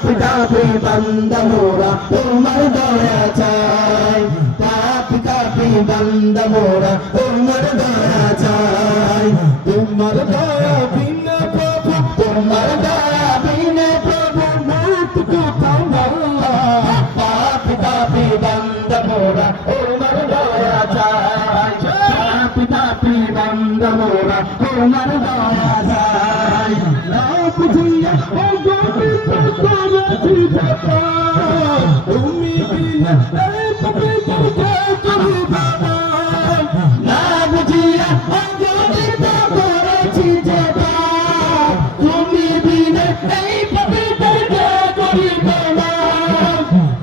পাপি তাপি বান্দা মোরা তোমার দয়া চাই পাপি তাপি বান্দা মোরা তোমার দয়া চাই তোমার দয়া বিনা প্রভু তোমার দয়া বিনা প্রভু মুক্তি কোথাও আল্লাহ পাপি তাপি বান্দা মোরা তোমার দয়া চাই পাপি তাপি বান্দা মোরা তোমার দয়া চাই না বুঝিয়া ও গোবিন্দ করেছি যাতা তুমি বিনা এই পবিত্র কে করি বাবা না বুঝিয়া ও গোবিন্দ করেছি যাতা তুমি বিনা এই পবিত্র কে করি বাবা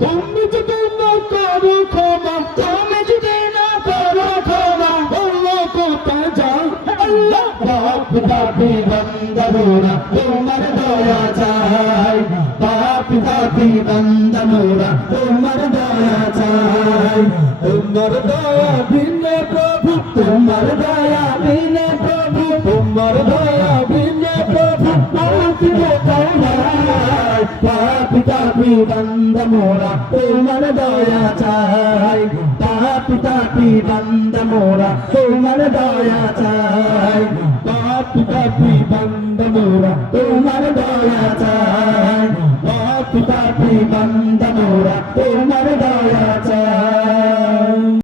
তুমি যদি না করো ক্ষমা তুমি যদি না করো ক্ষমা আল্লাহ কোথায় যাও আল্লাহ পাপি তাপি বান্দা মোরা তোমার দয়া চাই পাপি তাপি বান্দা মোরা তোমার দয়া চাই তোমার দয়া বিনে প্রভু তোমার দয়া বিনে প্রভু তোমার দয়া বিনে প্রভু মুক্তি কোথাও নাই পাপি তাপি বান্দা মোরা তোমার দয়া চাই পাপি তাপি বান্দা মোরা তোমার দয়া চাই পাপি তাপি বান্দা মোরা তোমার দয়া চাই